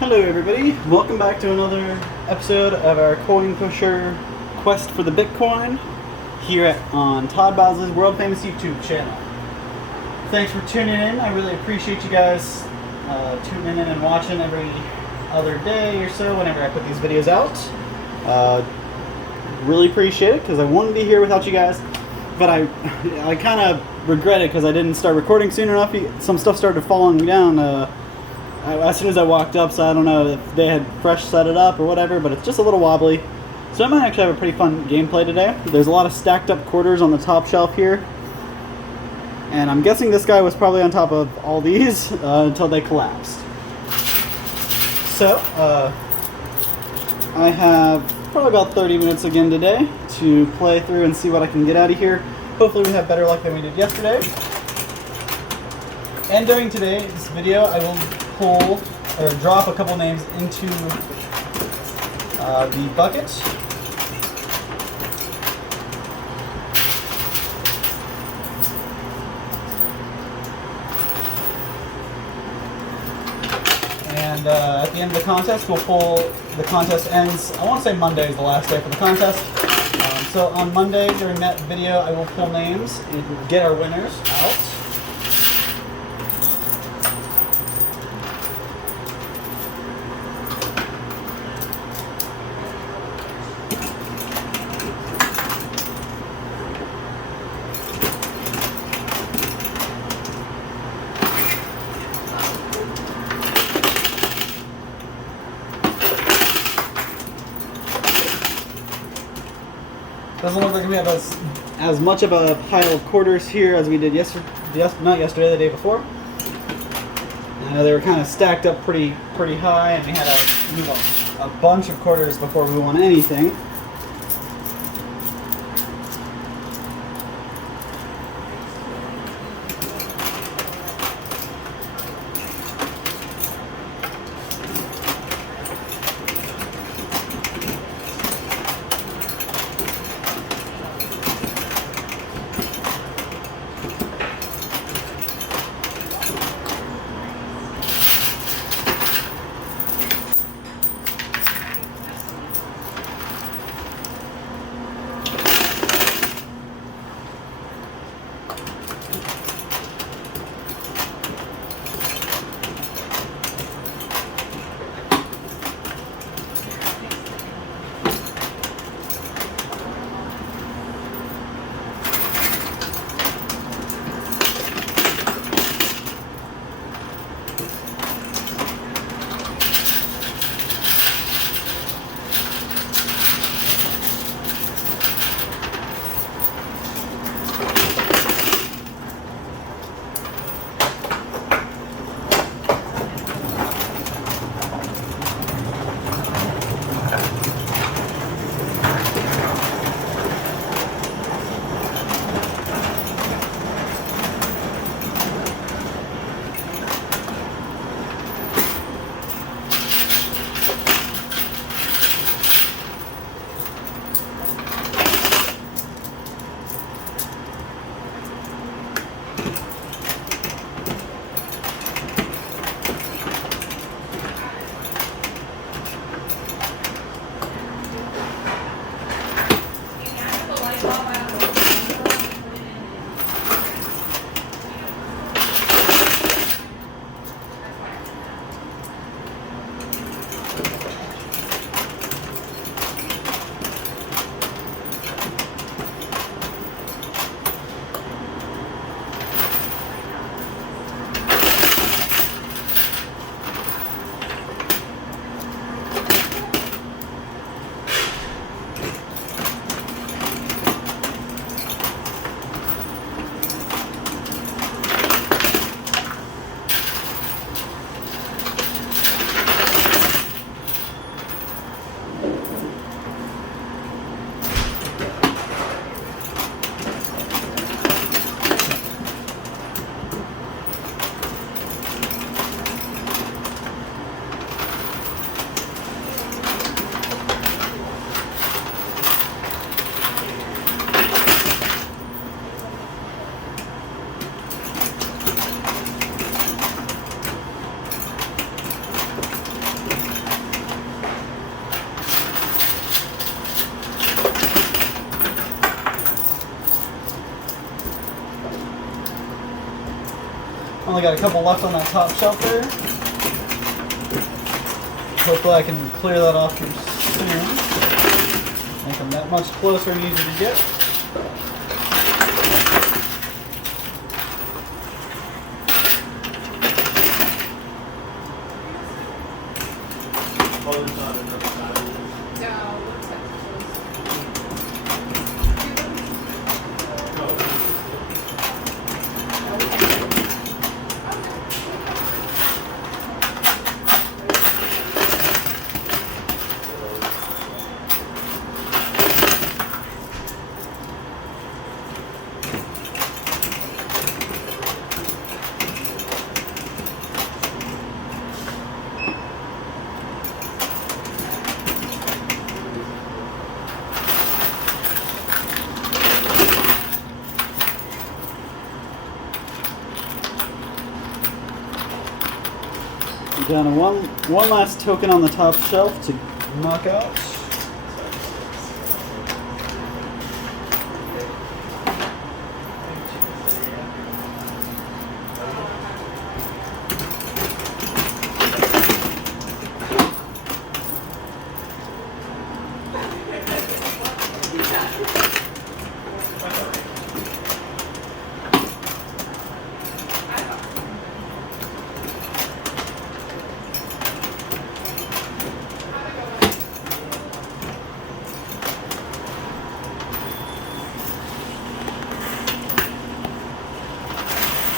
Hello everybody, welcome back to another episode of our Coin Pusher Quest for the Bitcoin here on Todd Bosley's world famous YouTube channel. Thanks for tuning in. I really appreciate you guys tuning in and watching every other day or so whenever I put these videos out. Really appreciate it because I wouldn't be here without you guys, but I kind of regret it because I didn't start recording soon enough. Some stuff started falling down as soon as I walked up, so I don't know if they had fresh set it up or whatever, but it's just a little wobbly. So I might actually have a pretty fun gameplay today. There's a lot of stacked up quarters on the top shelf here, and I'm guessing this guy was probably on top of all these until they collapsed. So I have probably about 30 minutes again today to play through and see what I can get out of here. Hopefully we have better luck than we did yesterday. And during today's video, I will pull or drop a couple names into the bucket. And at the end of the contest, we'll pull. The contest ends, I want to say Monday is the last day for the contest. So on Monday during that video, I will pull names and get our winners out. Doesn't look like we have as much of a pile of quarters here as we did not yesterday, the day before. I know they were kind of stacked up pretty high, and we had a bunch of quarters before we won anything. only got a couple left on that top shelf there. Hopefully I can clear that off here soon. Make them that much closer and easier to get. Down to one last token on the top shelf to knock out.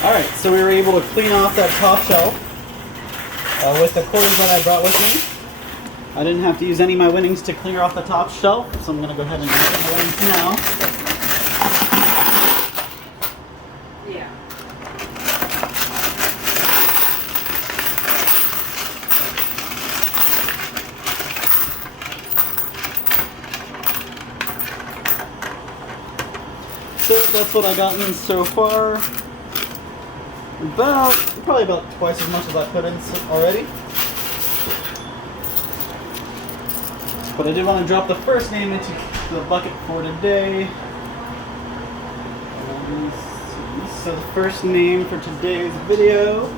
Alright, so we were able to clean off that top shelf with the quarters that I brought with me. I didn't have to use any of my winnings to clear off the top shelf, so I'm going to go ahead and get my winnings now. Yeah. So that's what I gotten so far. Probably about twice as much as I put in already. But I did want to drop the first name into the bucket for today. So the first name for today's video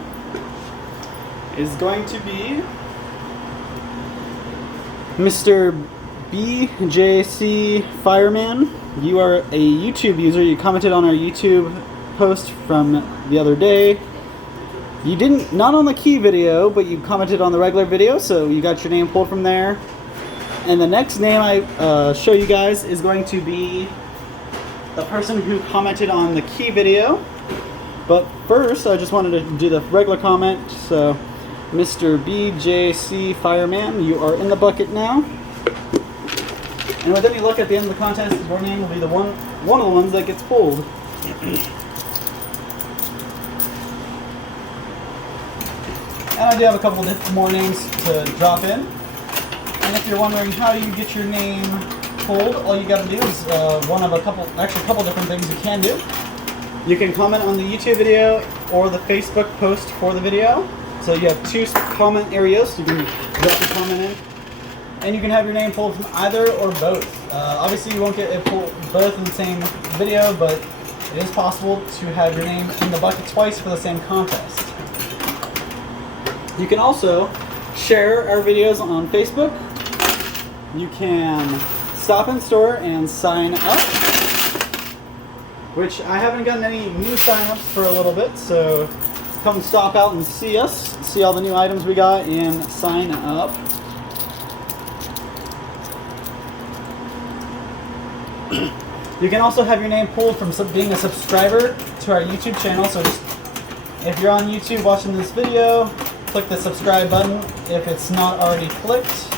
is going to be Mr. BJC Fireman. You are a YouTube user. You commented on our YouTube post from the other day. You didn't, not on the key video, but you commented on the regular video, so you got your name pulled from there. And the next name I show you guys is going to be the person who commented on the key video. But first, I just wanted to do the regular comment. So, Mr. BJC Fireman, you are in the bucket now. And with any luck at the end of the contest, your name will be the one of the ones that gets pulled. And I do have a couple more names to drop in. And if you're wondering how you get your name pulled, all you got to do is a couple different things you can do. You can comment on the YouTube video or the Facebook post for the video. So you have two comment areas. You can drop your comment in. And you can have your name pulled from either or both. Obviously you won't get it pulled both in the same video, but it is possible to have your name in the bucket twice for the same contest. You can also share our videos on Facebook. You can stop in store and sign up, which I haven't gotten any new sign-ups for a little bit, so come stop out and see us, see all the new items we got, and sign up. You can also have your name pulled from being a subscriber to our YouTube channel, so just, if you're on YouTube watching this video, click the subscribe button if it's not already clicked.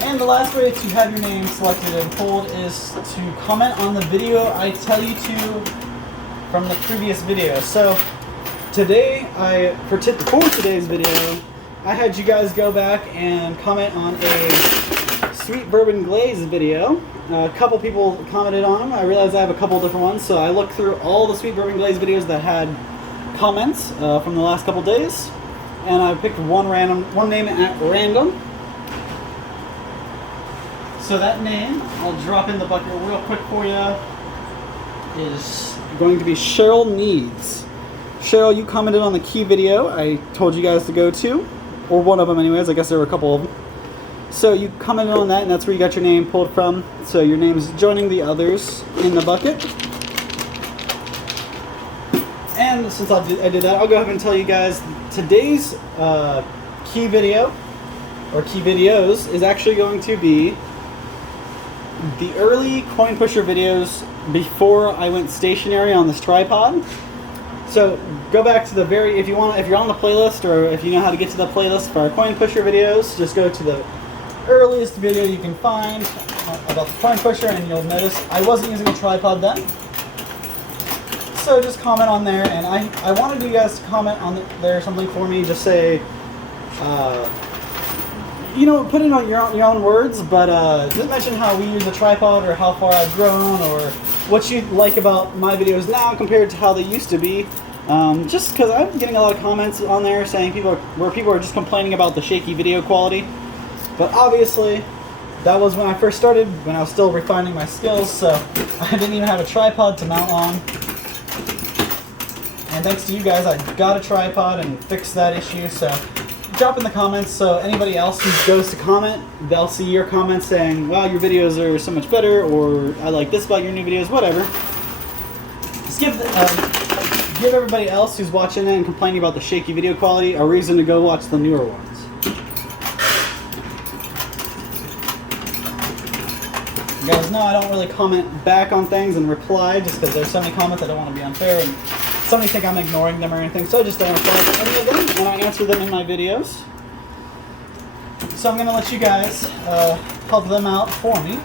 And the last way to have your name selected and pulled is to comment on the video I tell you to from the previous video. So today, for today's video, I had you guys go back and comment on a Sweet Bourbon Glaze video. A couple people commented on them. I realized I have a couple different ones, so I looked through all the Sweet Bourbon Glaze videos that had comments from the last couple days, and I picked one name at random. So So that name, I'll drop in the bucket real quick for you, is going to be Cheryl Needs. Cheryl, you commented on the key video I told you guys to go to, or one of them anyways, I guess there were a couple of them. So you commented on that, and that's where you got your name pulled from. So your name is joining the others in the bucket. And since I did that, I'll go ahead and tell you guys today's key video, or key videos, is actually going to be the early coin pusher videos before I went stationary on this tripod. So go back to the very, if you're on the playlist, or if you know how to get to the playlist for our coin pusher videos, just go to the earliest video you can find about the coin pusher, and you'll notice I wasn't using a tripod then. So just comment on there, and I wanted you guys to comment on there something for me. Just say, you know, put it on your own words, but just mention how we use a tripod, or how far I've grown, or what you like about my videos now compared to how they used to be. Just because I'm getting a lot of comments on there saying people are just complaining about the shaky video quality. But obviously, that was when I first started, when I was still refining my skills, so I didn't even have a tripod to mount on. And thanks to you guys, I got a tripod and fixed that issue, so drop in the comments so anybody else who goes to comment, they'll see your comments saying, wow, your videos are so much better, or I like this about your new videos, whatever. Just give everybody else who's watching it and complaining about the shaky video quality a reason to go watch the newer ones. You guys know I don't really comment back on things and reply just because there's so many comments I don't want to be unfair, and some of you think I'm ignoring them or anything, so I just don't reply to any of them, and I answer them in my videos. So I'm going to let you guys help them out for me.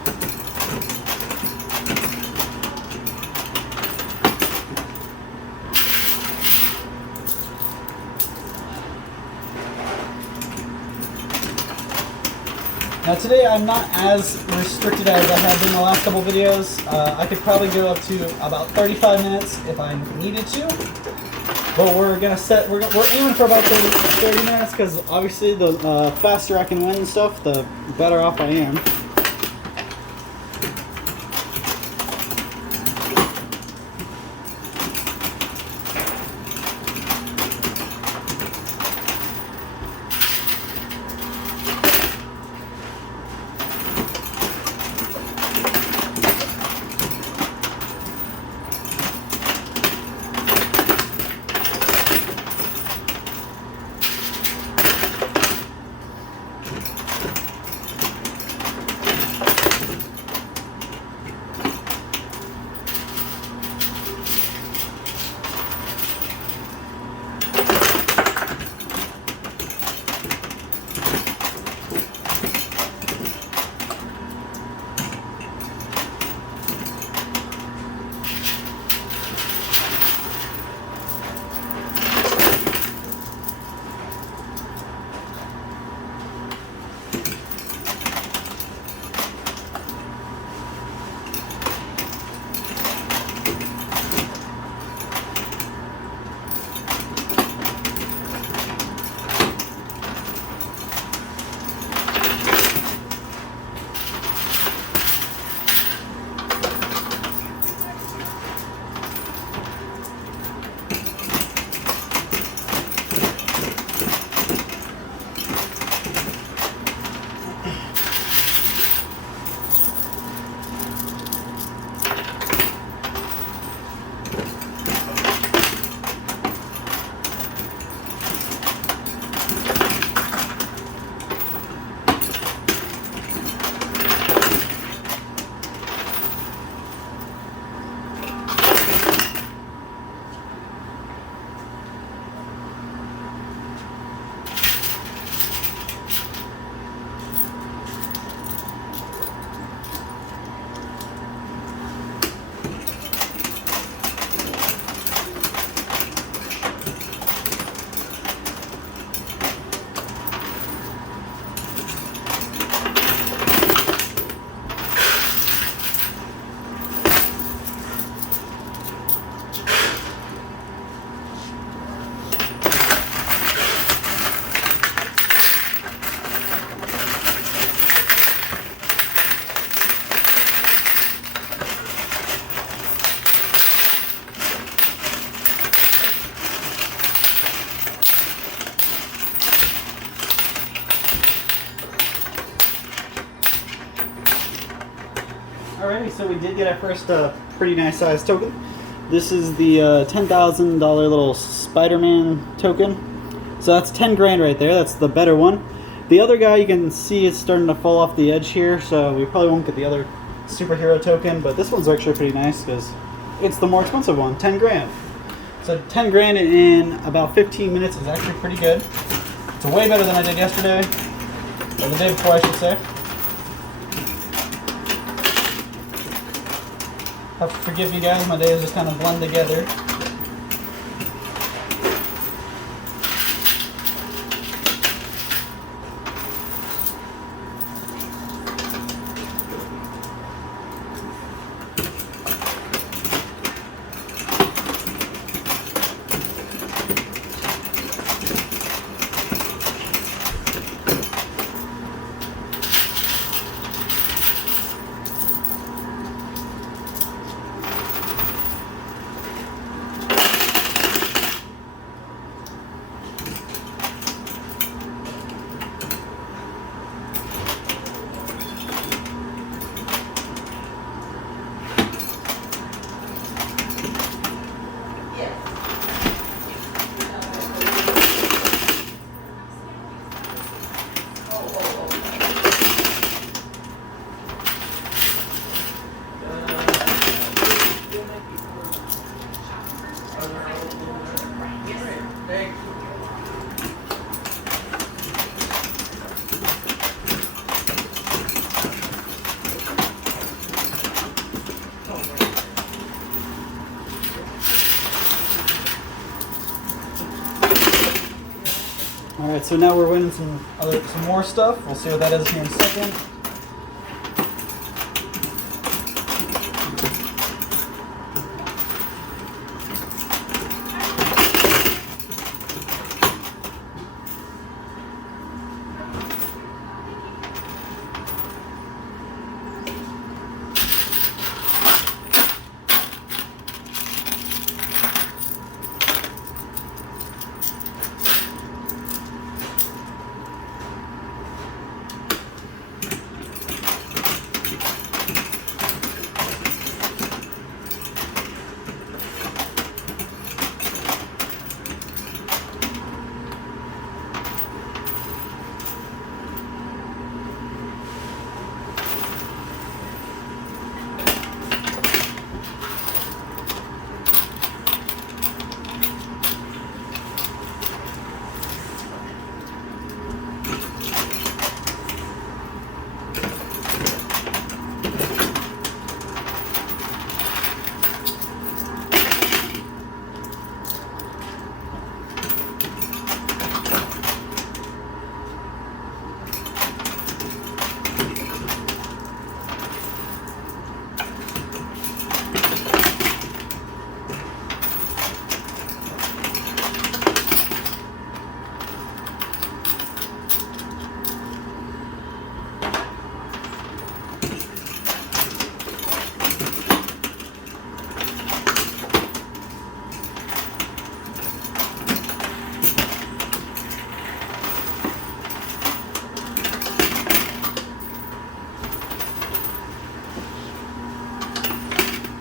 Now today I'm not as restricted as I have been the last couple videos. I could probably go up to about 35 minutes if I needed to. But we're aiming for about 30 minutes, because obviously the faster I can win stuff, the better off I am. so we did get our first pretty nice size token. This is the $10,000 little Spider-Man token. So that's 10 grand right there. That's the better one. The other guy, you can see it's starting to fall off the edge here, so we probably won't get the other superhero token, but this one's actually pretty nice because it's the more expensive one, 10 grand. So 10 grand in about 15 minutes is actually pretty good. It's way better than I did yesterday, or the day before I should say. Have to forgive me guys, my days just kind of blend together. Alright, so now we're winning some more stuff. We'll see what that is here in a second.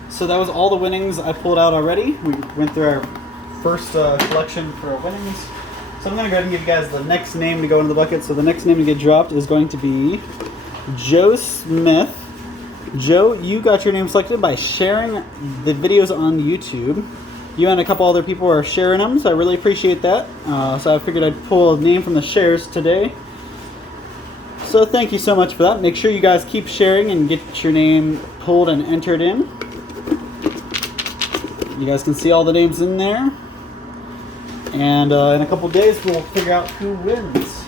So that was all the winnings I pulled out already. We went through our first collection for our winnings. So I'm going to go ahead and give you guys the next name to go into the bucket. So the next name to get dropped is going to be Joe Smith. Joe, you got your name selected by sharing the videos on YouTube. You and a couple other people are sharing them, so I really appreciate that. So I figured I'd pull a name from the shares today. So thank you so much for that. Make sure you guys keep sharing and get your name pulled and entered in. You guys can see all the names in there. And in a couple days, we'll figure out who wins.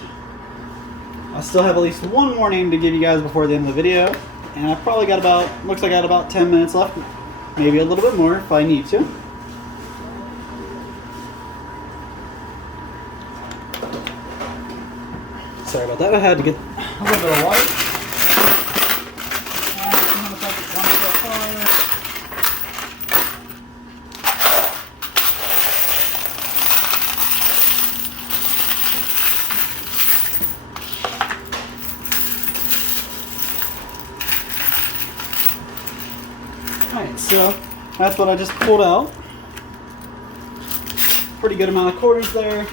I still have at least one more name to give you guys before the end of the video. And I've probably got looks like I got about 10 minutes left. Maybe a little bit more if I need to. Sorry about that, I had to get a little bit of light. So that's what I just pulled out. Pretty good amount of quarters there.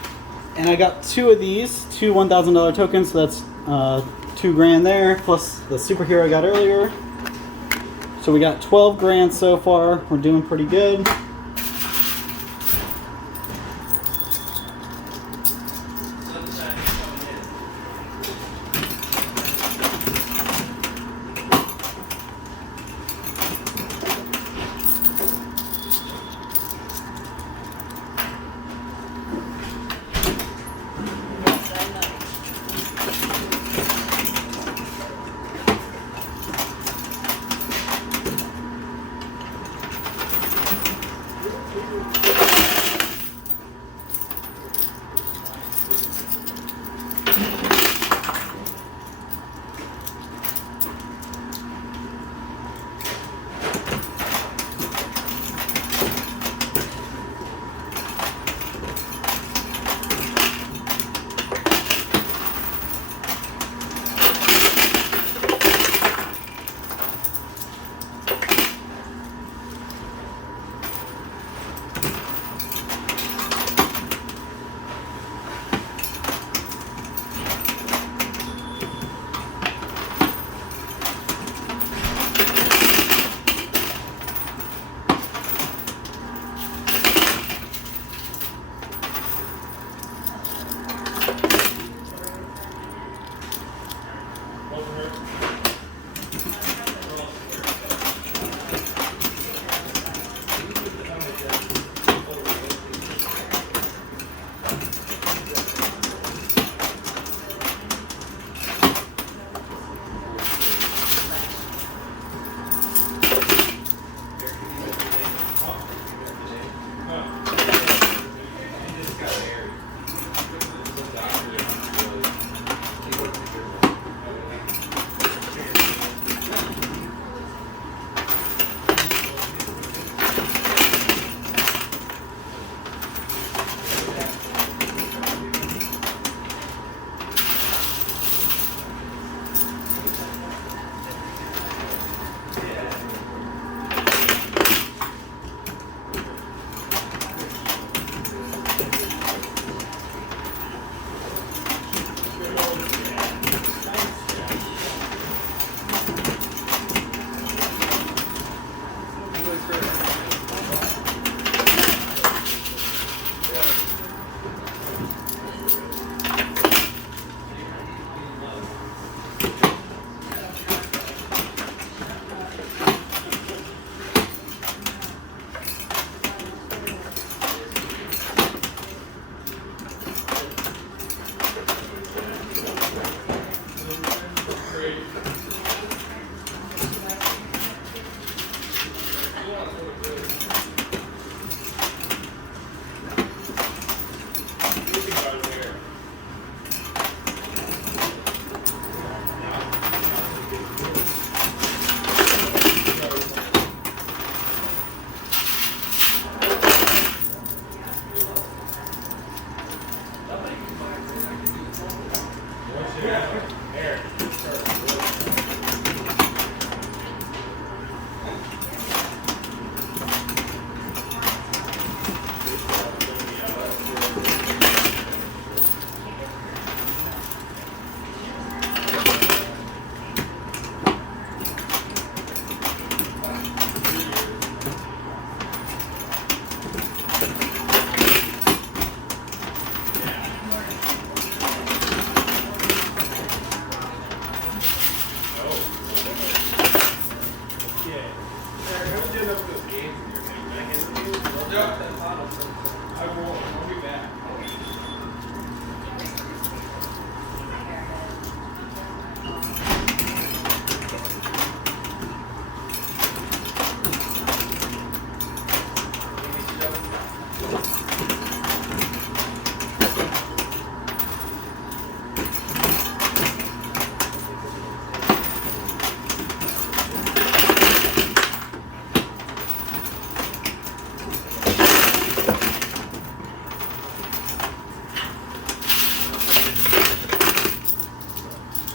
And I got two of these, two $1,000 tokens, so that's $2,000 there, plus the superhero I got earlier. So we got 12 grand so far. We're doing pretty good.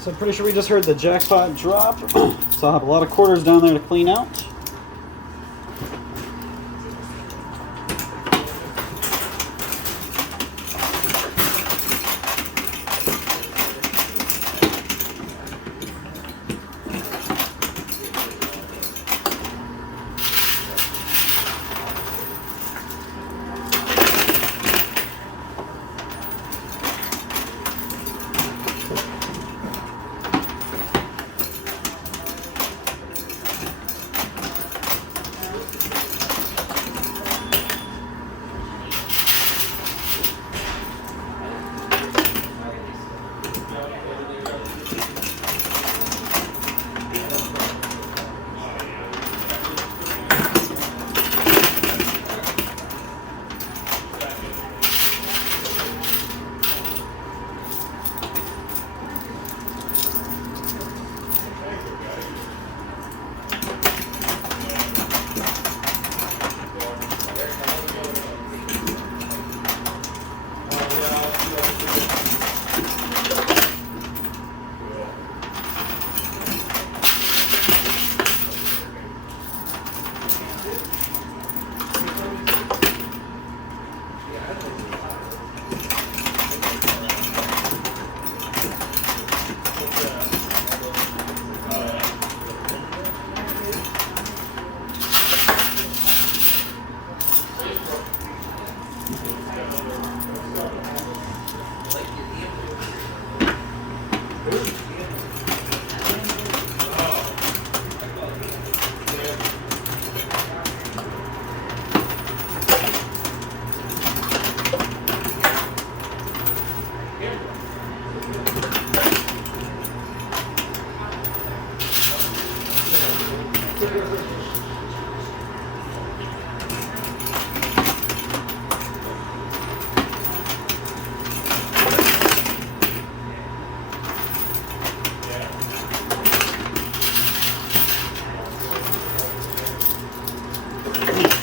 So I'm pretty sure we just heard the jackpot drop. So I'll have a lot of quarters down there to clean out.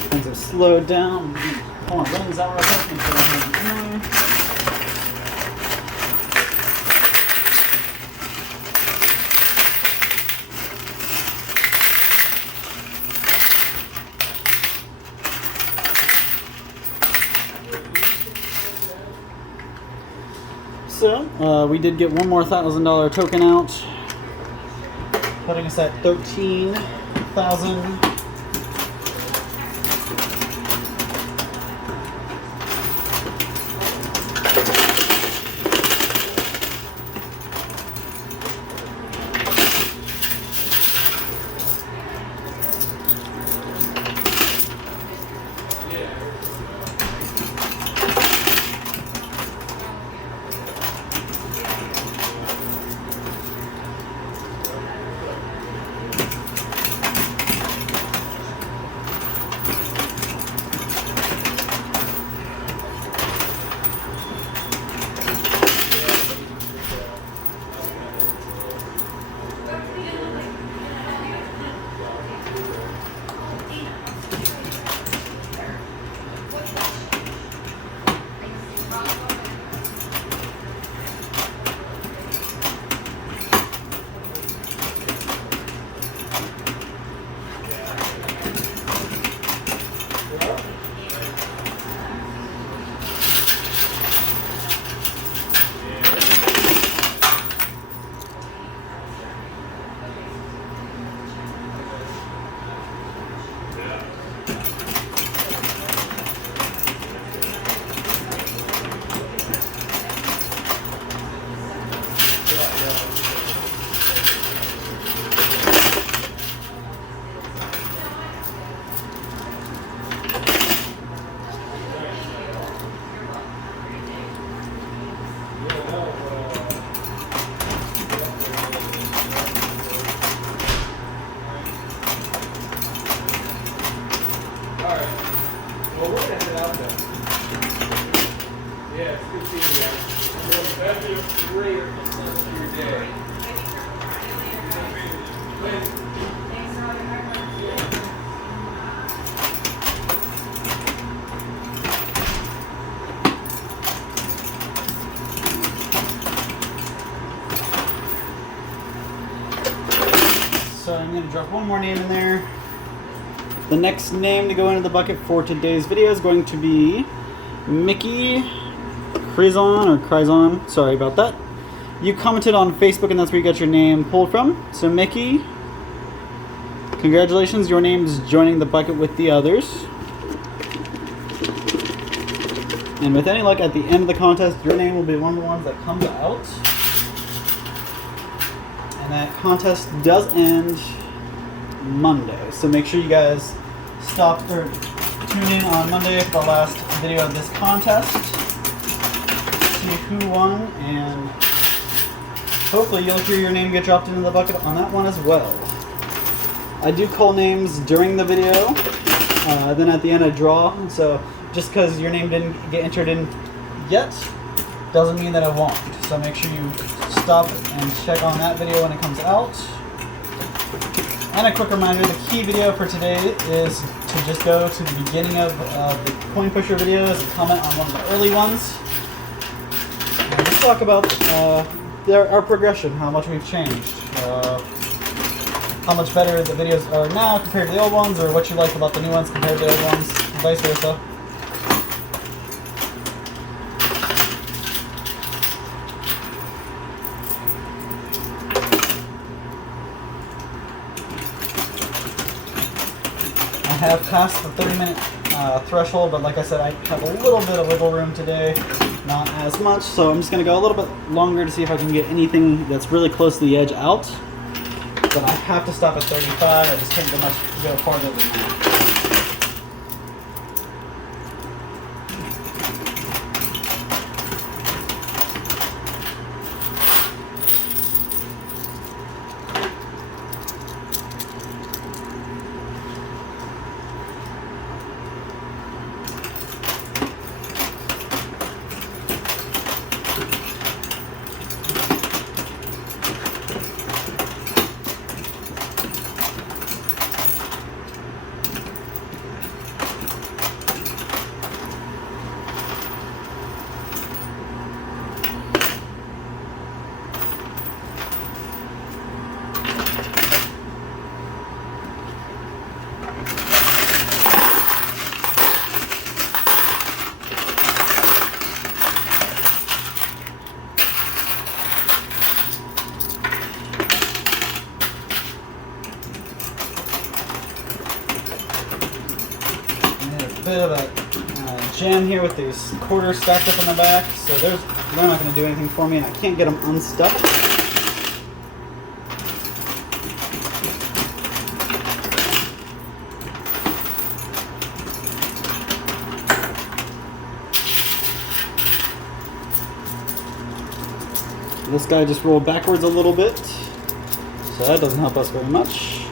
Things have slowed down. Hold on, runs out real quick. Make sure I have it in there. So, we did get one more $1,000 token out, putting us at 13,000. Well, we're gonna head out then. Yeah, it's good seeing you guys. That'd be a great start to your day. So I'm going to drop one more name in there. The next name to go into the bucket for today's video is going to be Mickey Crizon or Crizon. Sorry about that. You commented on Facebook and that's where you got your name pulled from. So Mickey, congratulations, your name is joining the bucket with the others. And with any luck, at the end of the contest, your name will be one of the ones that comes out. And that contest does end Monday, so make sure you guys stop or tune in on Monday for the last video of this contest. See who won, and hopefully you'll hear your name get dropped into the bucket on that one as well. I do call names during the video, then at the end I draw, so just because your name didn't get entered in yet doesn't mean that it won't. So make sure you stop and check on that video when it comes out. And a quick reminder, the key video for today is to just go to the beginning of the Coin Pusher videos and comment on one of the early ones. And just talk about our progression, how much we've changed, how much better the videos are now compared to the old ones, or what you like about the new ones compared to the old ones, and vice versa. I have passed the 30-minute threshold, but like I said, I have a little bit of wiggle room today, not as much, so I'm just going to go a little bit longer to see if I can get anything that's really close to the edge out. But I have to stop at 35, I just can't go farther than that. Bit of a jam here with these quarters stacked up in the back, so they're not going to do anything for me, and I can't get them unstuck. This guy just rolled backwards a little bit, so that doesn't help us very much.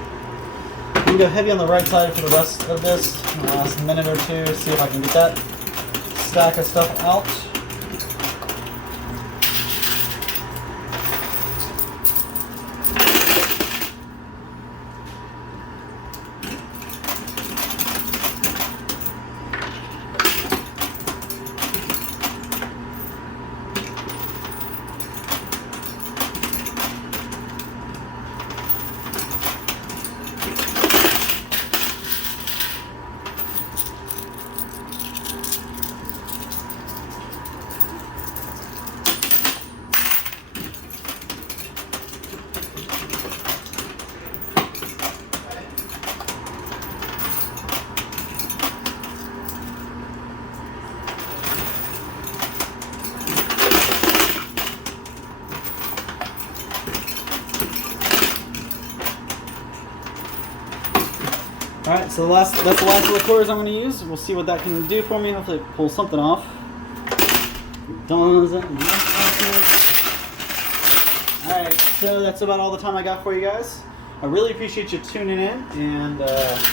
I'm going to go heavy on the right side for the rest of this in the last minute or two, see if I can get that stack of stuff out. Alright, so that's the last of the quarters I'm going to use. We'll see what that can do for me. Hopefully it pulls something off. Alright, so that's about all the time I got for you guys. I really appreciate you tuning in, and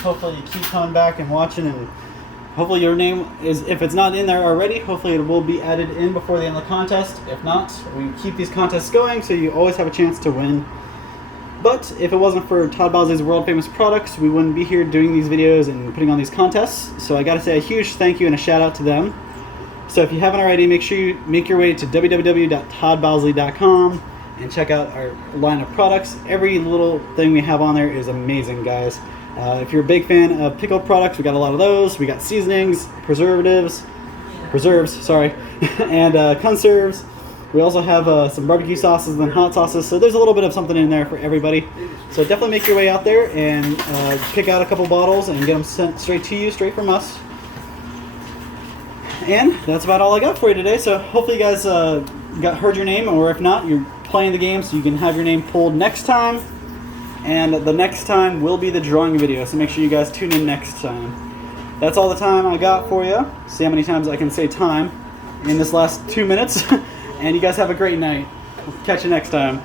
hopefully you keep coming back and watching, and hopefully your name is, if it's not in there already, hopefully it will be added in before the end of the contest. If not, we keep these contests going so you always have a chance to win. But if it wasn't for Todd Bosley's world famous products, we wouldn't be here doing these videos and putting on these contests. So I gotta say a huge thank you and a shout out to them. So if you haven't already, make sure you make your way to www.toddbosley.com and check out our line of products. Every little thing we have on there is amazing, guys. If you're a big fan of pickled products, we got a lot of those. We got seasonings, preserves, and conserves. We also have some barbecue sauces and hot sauces, so there's a little bit of something in there for everybody. So definitely make your way out there and pick out a couple bottles and get them sent straight to you, straight from us. And that's about all I got for you today. So hopefully you guys heard your name, or if not, you're playing the game so you can have your name pulled next time. And the next time will be the drawing video, so make sure you guys tune in next time. That's all the time I got for you. See how many times I can say time in this last 2 minutes. And you guys have a great night. Catch you next time.